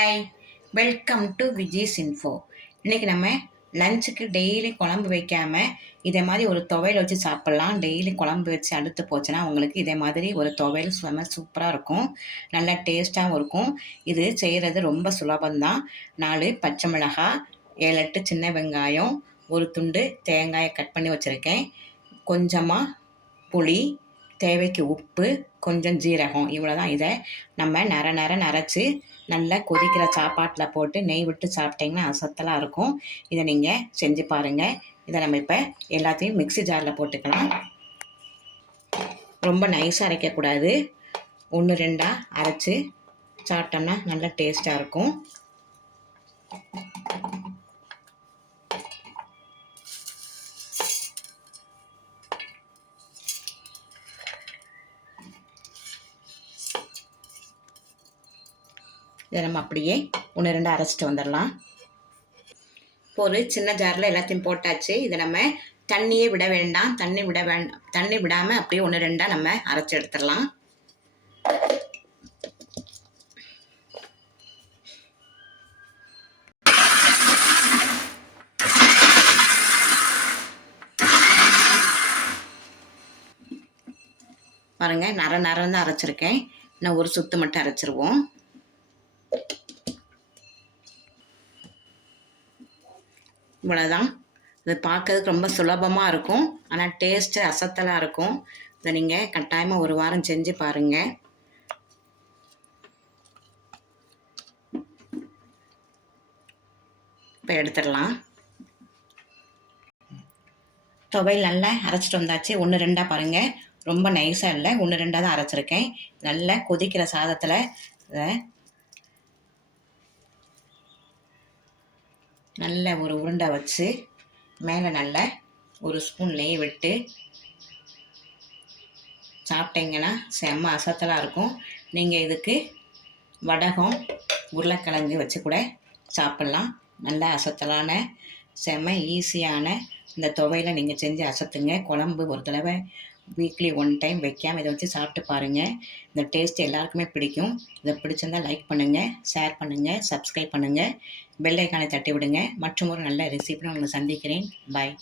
Hi, welcome to Viji's info. இன்றைக்கி நம்ம லஞ்சுக்கு டெய்லி குழம்பு வைக்காமல் இதே மாதிரி ஒரு துவையல் வச்சு சாப்பிட்லாம். டெய்லி குழம்பு வச்சு அடுத்து போச்சுன்னா உங்களுக்கு இதே மாதிரி ஒரு துவையல் சூப்பராக இருக்கும். நல்லா டேஸ்ட்டாகவும் இருக்கும். இது செய்கிறது ரொம்ப சுலபந்தான். 4 பச்சை மிளகாய், 7-8 சின்ன வெங்காயம், ஒரு துண்டு தேங்காயை கட் பண்ணி வச்சுருக்கேன். கொஞ்சமாக புளி, தேவைக்கு உப்பு, கொஞ்சம் ஜீரகம், இவ்வளோ தான். இதை நம்ம நரைச்சி நல்லா கொதிக்கிற சாப்பாட்டில் போட்டு நெய் விட்டு சாப்பிட்டிங்கன்னா அசத்தலாக இருக்கும். இதை நீங்கள் செஞ்சு பாருங்கள். இதை நம்ம இப்போ எல்லாத்தையும் மிக்ஸி ஜாரில் போட்டுக்கலாம். ரொம்ப நைஸாக அரைக்கக்கூடாது. 1-2 அரைச்சி சாப்பிட்டோம்னா நல்லா டேஸ்ட்டாக இருக்கும். இதை நம்ம அப்படியே 1-2 அரைச்சிட்டு வந்துடலாம். இப்போ ஒரு சின்ன ஜாரில் எல்லாத்தையும் போட்டாச்சு. இதை நம்ம தண்ணியே விட வேண்டாம். தண்ணி விடாமல் அப்படியே 1-2 நம்ம அரைச்சி எடுத்துடலாம். பாருங்கள், நரன்னு அரைச்சிருக்கேன். நான் ஒரு சுத்து மட்டும் அரைச்சிருவோம். இவ்வளோதான். இது பார்க்கறதுக்கு ரொம்ப சுலபமாக இருக்கும், ஆனால் டேஸ்ட்டு அசத்தலாக இருக்கும். இதை நீங்கள் கட்டாயமாக ஒரு வாரம் செஞ்சு பாருங்கள். இப்போ எடுத்துடலாம். துவையல் நல்லா அரைச்சிட்டு வந்தாச்சு. 1-2 பாருங்கள், ரொம்ப நைஸாக இல்லை, 1-2 தான் அரைச்சிருக்கேன். நல்லா கொதிக்கிற சாதத்தில் இதை நல்ல ஒரு உருண்டை வச்சு மேலே நல்ல ஒரு ஸ்பூன் நெய் விட்டு சாப்பிட்டீங்கன்னா செம்ம அசத்தலாக இருக்கும். நீங்கள் இதுக்கு வடகம், உருளைக்கிழங்கு வச்சு கூட சாப்பிட்லாம். நல்ல அசத்தலான செம்ம ஈஸியான இந்த துவையில் நீங்கள் செஞ்சு அசத்துங்க. குழம்பு ஒரு தடவை வீக்லி 1 டைம் வைக்காமல் இதை வச்சு சாப்பிட்டு பாருங்கள். இந்த டேஸ்ட் எல்லாருக்குமே பிடிக்கும். இதை பிடிச்சிருந்தால் லைக் பண்ணுங்கள், ஷேர் பண்ணுங்கள், சப்ஸ்கிரைப் பண்ணுங்கள், பெல் ஐக்கானை தட்டி விடுங்க. மற்றும் ஒரு நல்ல ரெசிபியை உங்களை சந்திக்கிறேன். பாய்.